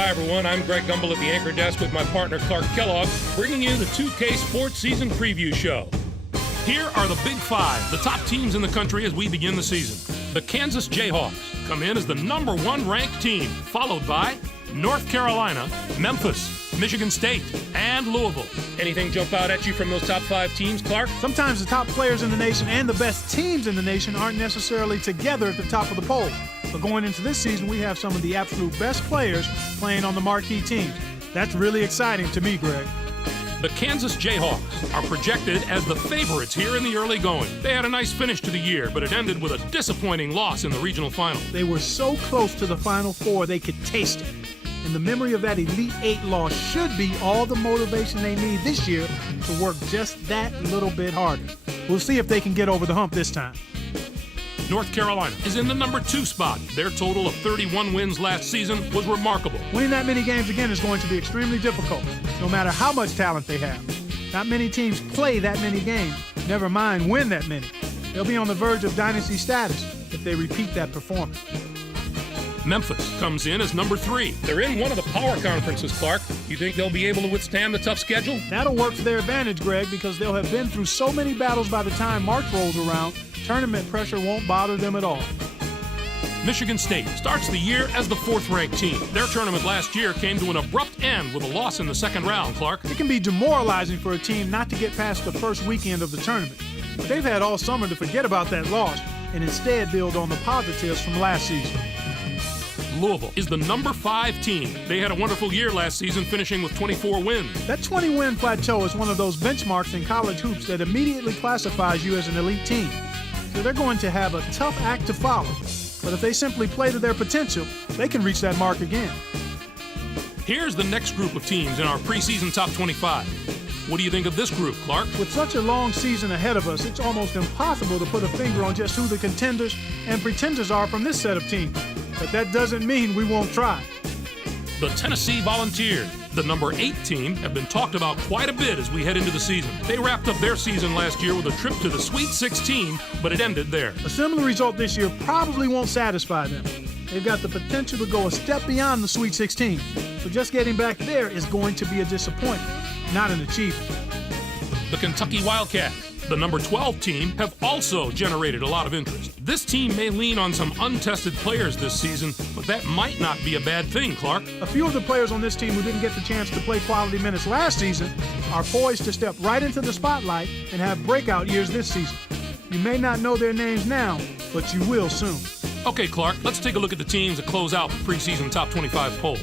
Hi, everyone. I'm Greg Gumbel at the anchor desk with my partner, Clark Kellogg, bringing you the 2K Sports Season Preview Show. Here are the Big Five, the top teams in the country as we begin the season. The Kansas Jayhawks come in as the #1 ranked team, followed by North Carolina, Memphis, Michigan State, and Louisville. Anything jump out at you from those top 5 teams, Clark? Sometimes the top players in the nation and the best teams in the nation aren't necessarily together at the top of the poll. But going into this season, we have some of the absolute best players playing on the marquee teams. That's really exciting to me, Greg. The Kansas Jayhawks are projected as the favorites here in the early going. They had a nice finish to the year, but it ended with a disappointing loss in the regional final. They were so close to the Final Four, they could taste it. And the memory of that Elite Eight loss should be all the motivation they need this year to work just that little bit harder. We'll see if they can get over the hump this time. North Carolina is in the #2 spot. Their total of 31 wins last season was remarkable. Winning that many games again is going to be extremely difficult, no matter how much talent they have. Not many teams play that many games, never mind win that many. They'll be on the verge of dynasty status if they repeat that performance. Memphis comes in as #3. They're in one of the power conferences, Clark. You think they'll be able to withstand the tough schedule? That'll work to their advantage, Greg, because they'll have been through so many battles by the time March rolls around, tournament pressure won't bother them at all. Michigan State starts the year as the 4th-ranked team. Their tournament last year came to an abrupt end with a loss in the second round, Clark. It can be demoralizing for a team not to get past the first weekend of the tournament. But they've had all summer to forget about that loss and instead build on the positives from last season. Louisville is the #5 team. They had a wonderful year last season, finishing with 24 wins. That 20-win plateau is one of those benchmarks in college hoops that immediately classifies you as an elite team. So they're going to have a tough act to follow. But if they simply play to their potential, they can reach that mark again. Here's the next group of teams in our preseason top 25. What do you think of this group, Clark? With such a long season ahead of us, it's almost impossible to put a finger on just who the contenders and pretenders are from this set of teams. But that doesn't mean we won't try. The Tennessee Volunteers, the #8 team, have been talked about quite a bit as we head into the season. They wrapped up their season last year with a trip to the Sweet 16, but it ended there. A similar result this year probably won't satisfy them. They've got the potential to go a step beyond the Sweet 16, so just getting back there is going to be a disappointment, not an achievement. The Kentucky Wildcats, the #12 team, have also generated a lot of interest. This team may lean on some untested players this season, but that might not be a bad thing, Clark. A few of the players on this team who didn't get the chance to play quality minutes last season are poised to step right into the spotlight and have breakout years this season. You may not know their names now, but you will soon. Okay, Clark, let's take a look at the teams that close out the preseason top 25 poll.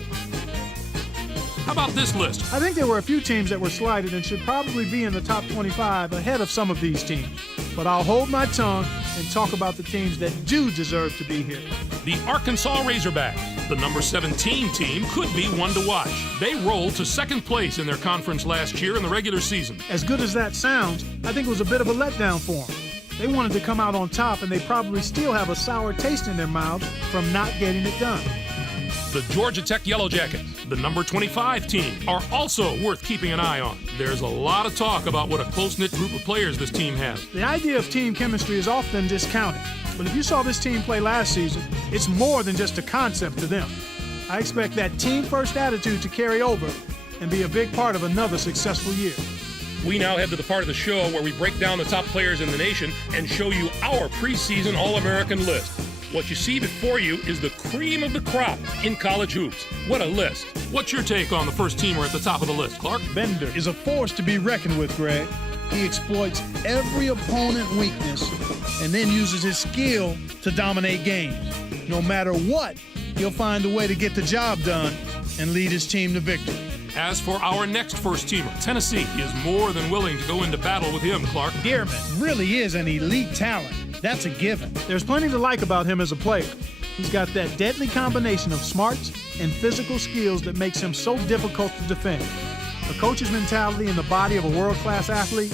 How about this list? I think there were a few teams that were slighted and should probably be in the top 25 ahead of some of these teams. But I'll hold my tongue and talk about the teams that do deserve to be here. The Arkansas Razorbacks, the #17 team, could be one to watch. They rolled to 2nd place in their conference last year in the regular season. As good as that sounds, I think it was a bit of a letdown for them. They wanted to come out on top, and they probably still have a sour taste in their mouths from not getting it done. The Georgia Tech Yellow Jackets, the #25 team, are also worth keeping an eye on. There's a lot of talk about what a close-knit group of players this team has. The idea of team chemistry is often discounted, but if you saw this team play last season, it's more than just a concept to them. I expect that team-first attitude to carry over and be a big part of another successful year. We now head to the part of the show where we break down the top players in the nation and show you our preseason All-American list. What you see before you is the cream of the crop in college hoops. What a list. What's your take on the first teamer at the top of the list, Clark? Bender is a force to be reckoned with, Greg. He exploits every opponent weakness and then uses his skill to dominate games. No matter what, he'll find a way to get the job done and lead his team to victory. As for our next first teamer, Tennessee is more than willing to go into battle with him, Clark. Dearman really is an elite talent. That's a given. There's plenty to like about him as a player. He's got that deadly combination of smarts and physical skills that makes him so difficult to defend. A coach's mentality in the body of a world-class athlete.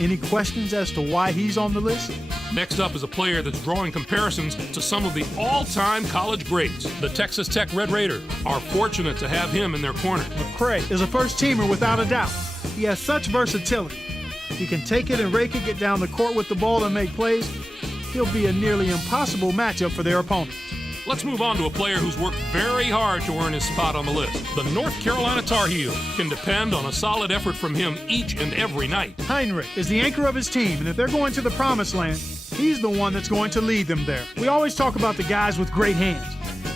Any questions as to why he's on the list? Next up is a player that's drawing comparisons to some of the all-time college greats. The Texas Tech Red Raiders are fortunate to have him in their corner. McCray is a first-teamer without a doubt. He has such versatility. He can take it and rake it, get down the court with the ball and make plays. He'll be a nearly impossible matchup for their opponents. Let's move on to a player who's worked very hard to earn his spot on the list. The North Carolina Tar Heel can depend on a solid effort from him each and every night. Heinrich is the anchor of his team, and if they're going to the promised land, he's the one that's going to lead them there. We always talk about the guys with great hands.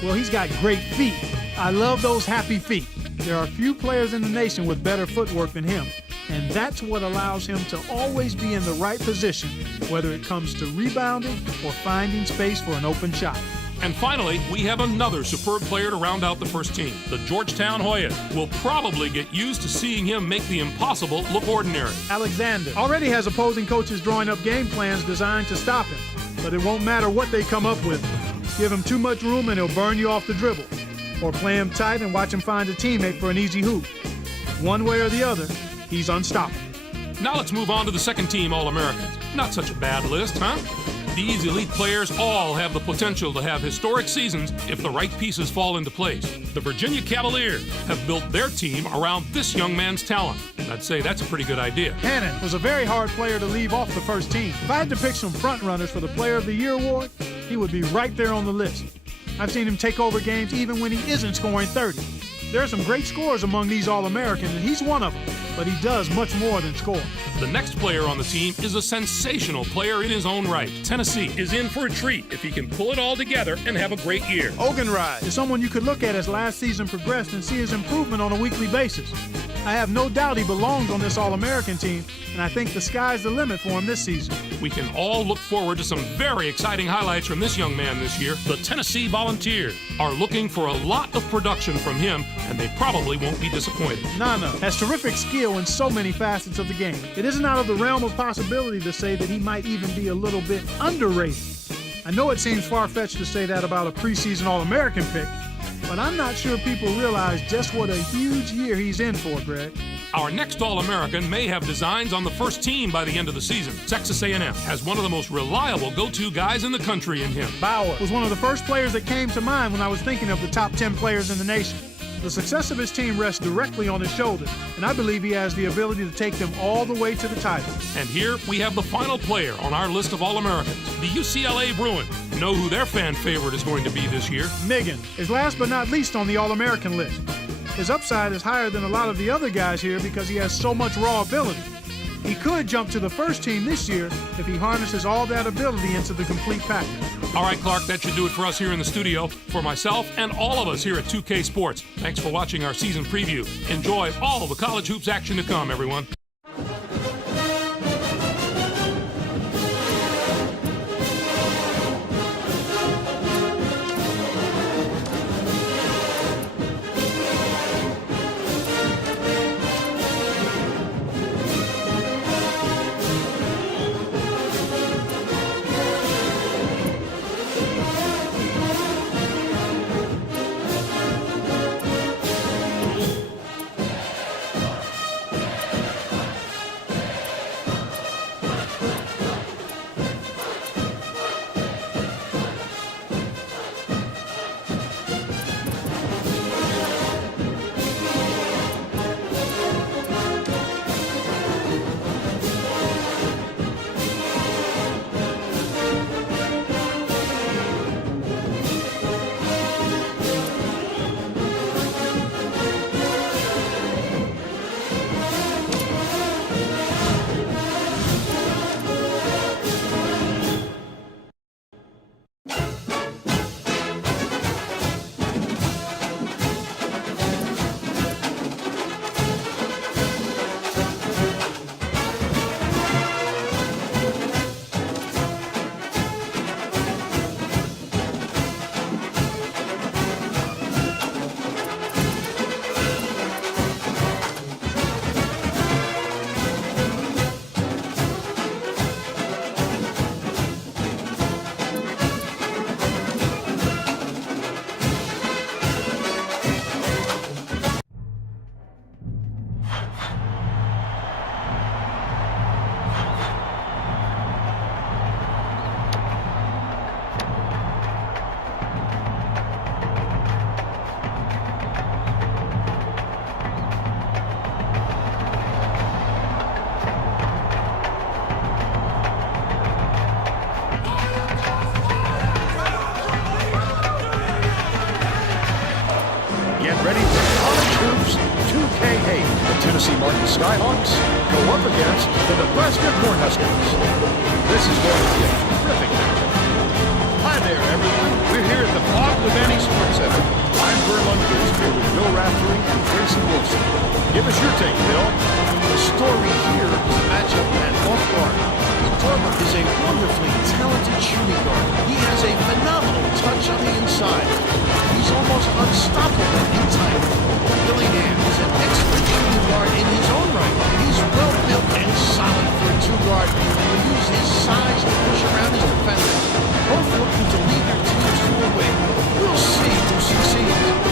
Well, he's got great feet. I love those happy feet. There are few players in the nation with better footwork than him, and that's what allows him to always be in the right position, whether it comes to rebounding or finding space for an open shot. And finally, we have another superb player to round out the first team, the Georgetown Hoyas. We'll probably get used to seeing him make the impossible look ordinary. Alexander already has opposing coaches drawing up game plans designed to stop him, but it won't matter what they come up with. Give him too much room and he'll burn you off the dribble, or play him tight and watch him find a teammate for an easy hoop. One way or the other, he's unstoppable. Now let's move on to the second team All-Americans. Not such a bad list, huh? These elite players all have the potential to have historic seasons if the right pieces fall into place. The Virginia Cavaliers have built their team around this young man's talent. I'd say that's a pretty good idea. Hannon was a very hard player to leave off the first team. If I had to pick some frontrunners for the Player of the Year award, he would be right there on the list. I've seen him take over games even when he isn't scoring 30. There are some great scorers among these All-Americans, and he's one of them, but he does much more than score. The next player on the team is a sensational player in his own right. Tennessee is in for a treat if he can pull it all together and have a great year. Ogenride is someone you could look at as last season progressed and see his improvement on a weekly basis. I have no doubt he belongs on this All-American team, and I think the sky's the limit for him this season. We can all look forward to some very exciting highlights from this young man this year. The Tennessee Volunteers are looking for a lot of production from him, and they probably won't be disappointed. Nana has terrific skill in so many facets of the game. It isn't out of the realm of possibility to say that he might even be a little bit underrated. I know it seems far-fetched to say that about a preseason All-American pick, but I'm not sure people realize just what a huge year he's in for, Greg. Our next All-American may have designs on the first team by the end of the season. Texas A&M has one of the most reliable go-to guys in the country in him. Bauer was one of the first players that came to mind when I was thinking of the top 10 players in the nation. The success of his team rests directly on his shoulders, and I believe he has the ability to take them all the way to the title. And here we have the final player on our list of All-Americans, the UCLA Bruins. Know who their fan favorite is going to be this year. Migan is last but not least on the All-American list. His upside is higher than a lot of the other guys here because he has so much raw ability. He could jump to the first team this year if he harnesses all that ability into the complete package. All right, Clark, that should do it for us here in the studio. For myself and all of us here at 2K Sports, thanks for watching our season preview. Enjoy all the college hoops action to come, everyone. ready for college hoops 2K8. The Tennessee Martin Skyhawks go up against the Nebraska Cornhuskers. This is going to be a terrific matchup. Hi there, everyone. We're here at the Park with Annie Sports Center. I'm Vern Lundquist here with Bill Raftery and Tracy Wilson. Give us your take, Bill. The story here is a matchup at off guard. Torma is a wonderfully talented shooting guard. He has a phenomenal touch on the inside. He's almost unstoppable in time. Dillingham is an expert shooting guard in his own right. He's well built and solid for a two-guard. He'll use his size to push around his defender. Both looking to lead their teams to a win. We'll see who succeeds.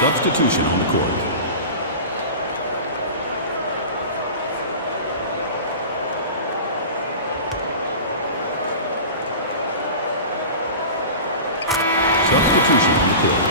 Substitution on the court. Substitution on the court.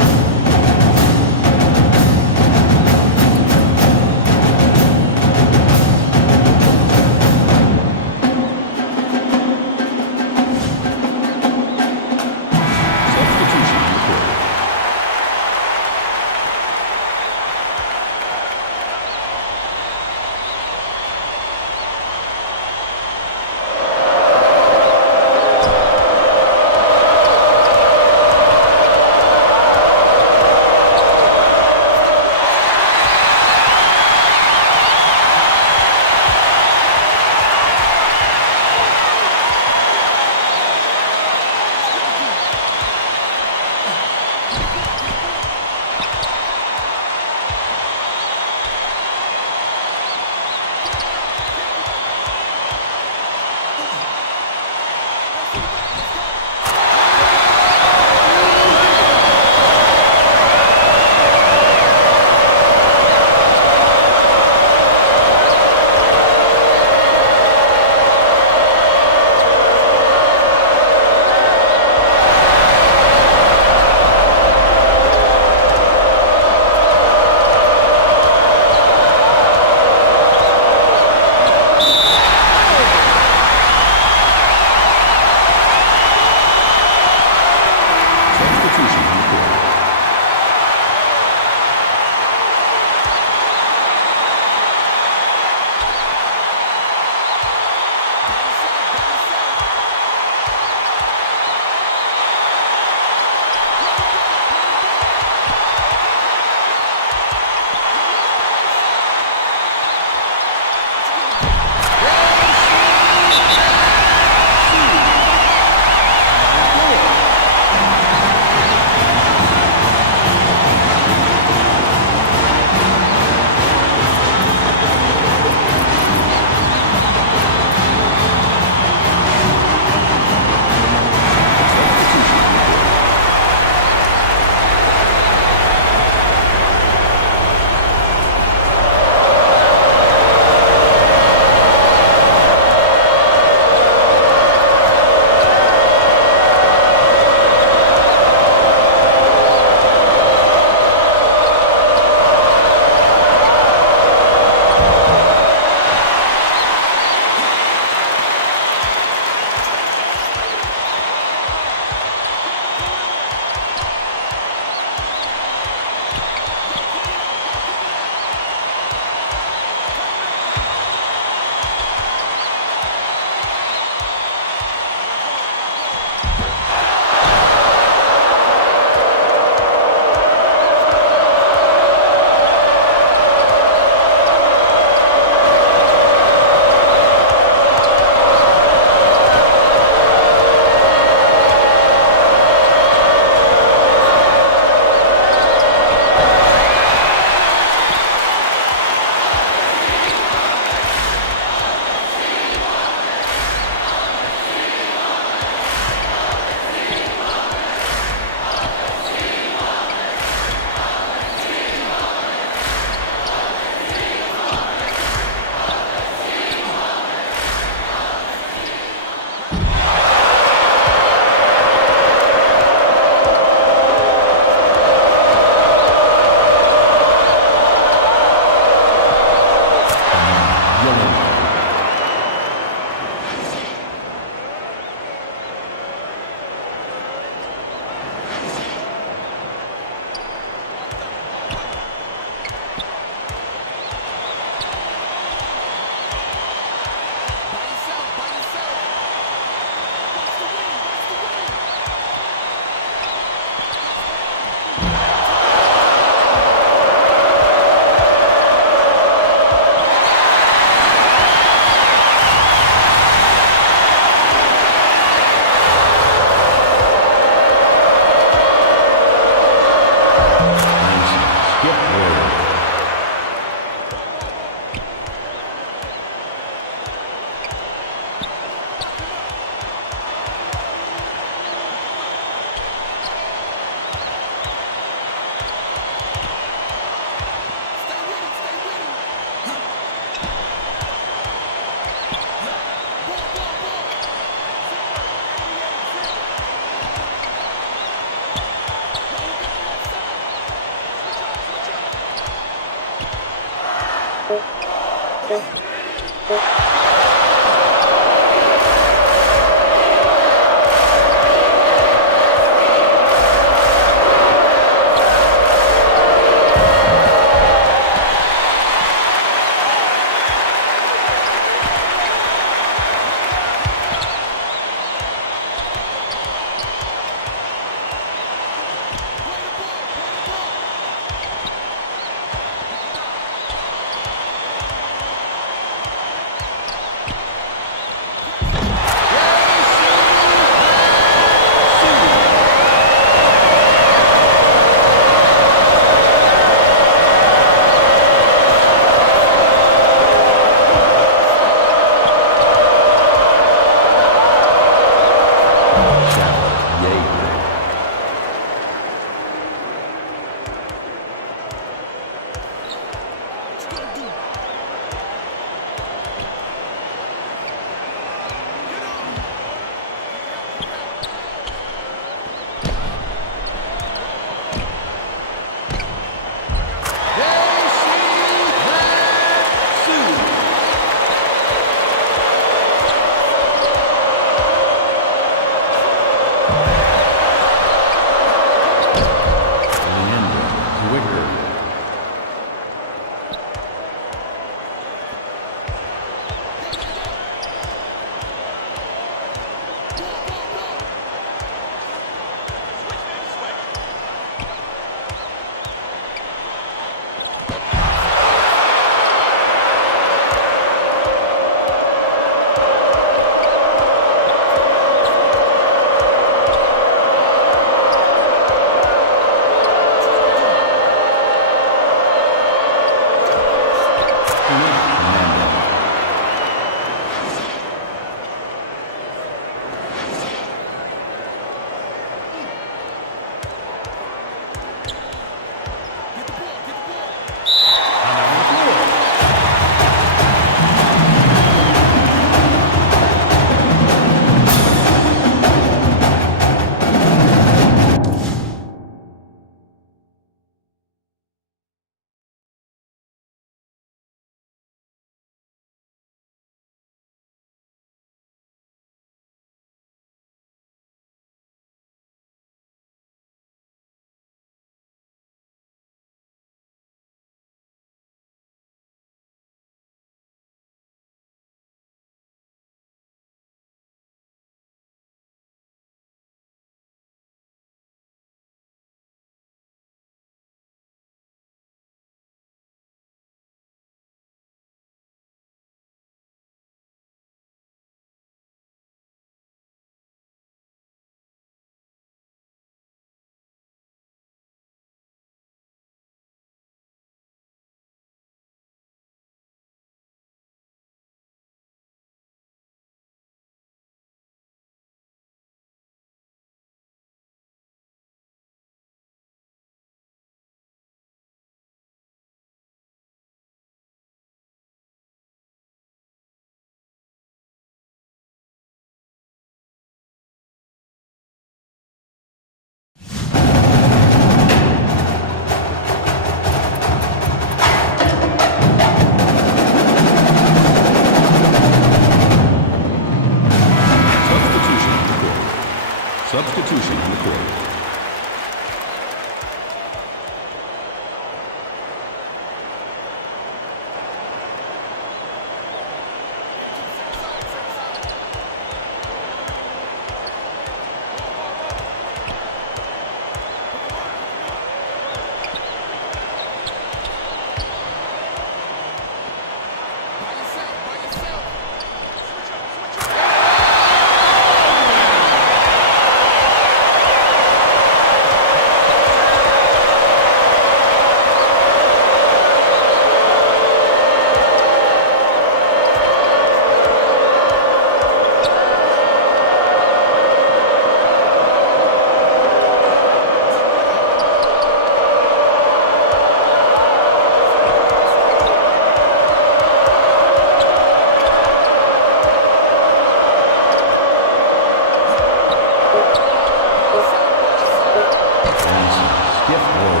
Gift roll.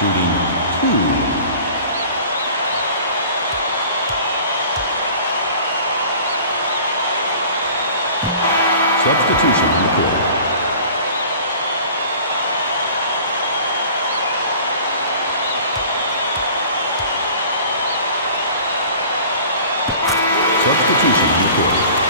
Shooting 2. Substitution in the quarter. Substitution in the quarter.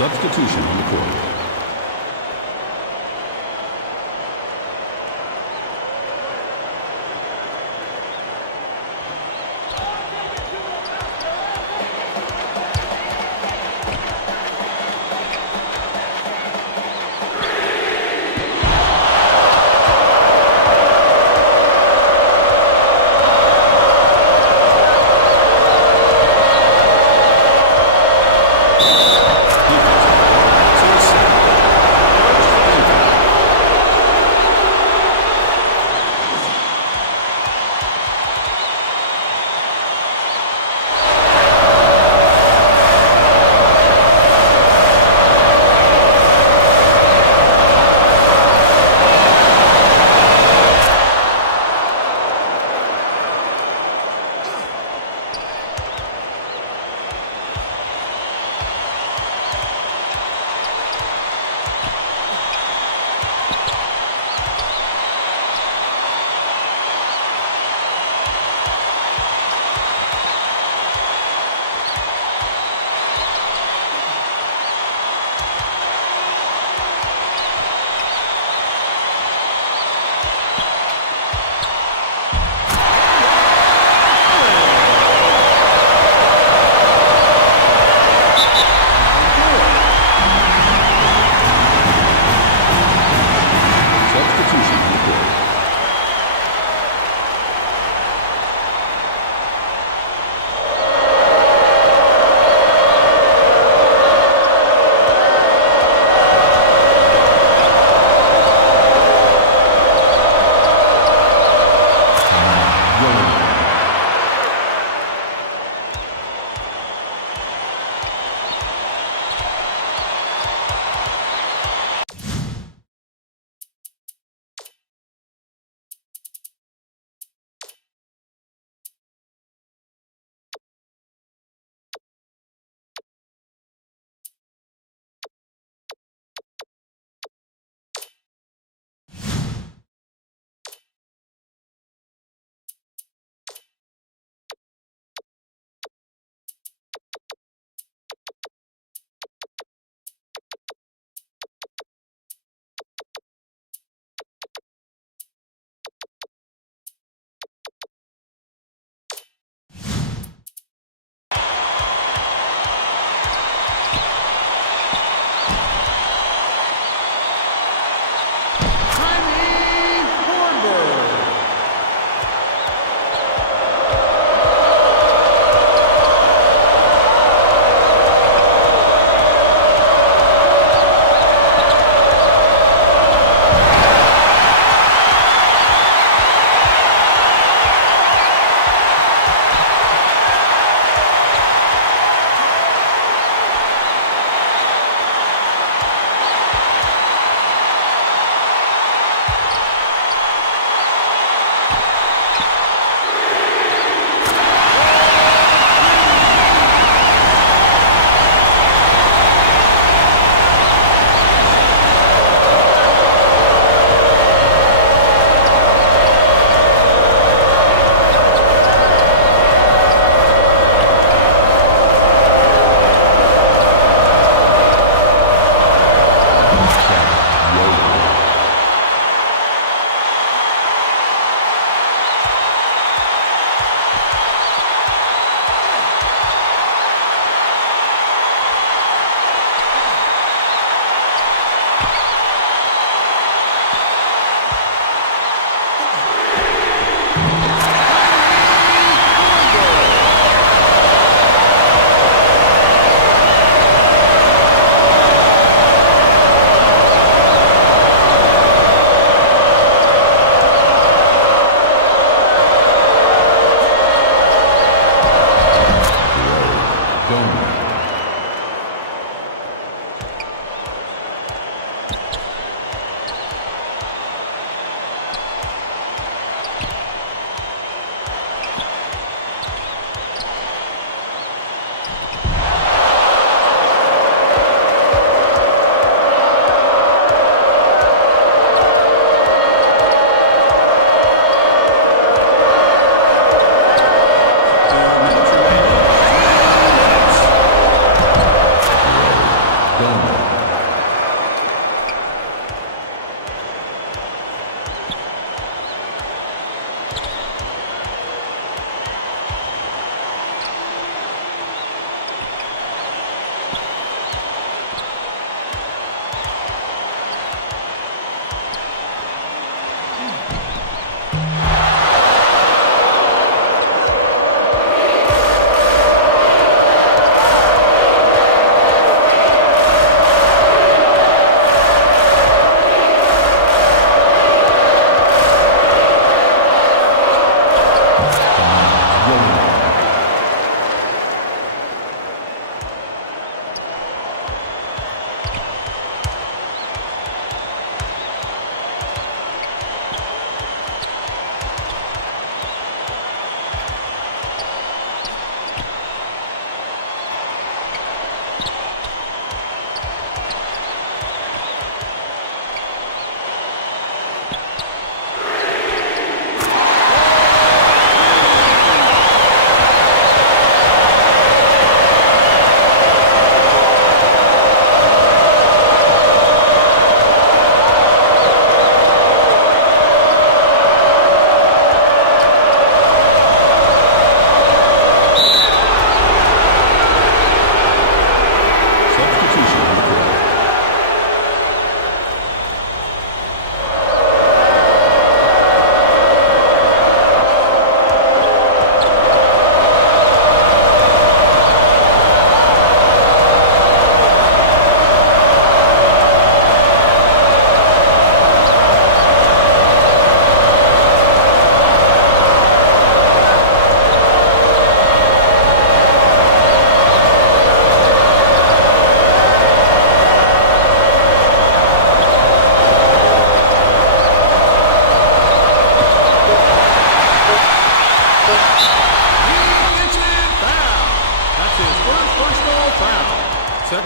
Substitution on the court. To the center.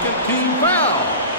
second team foul.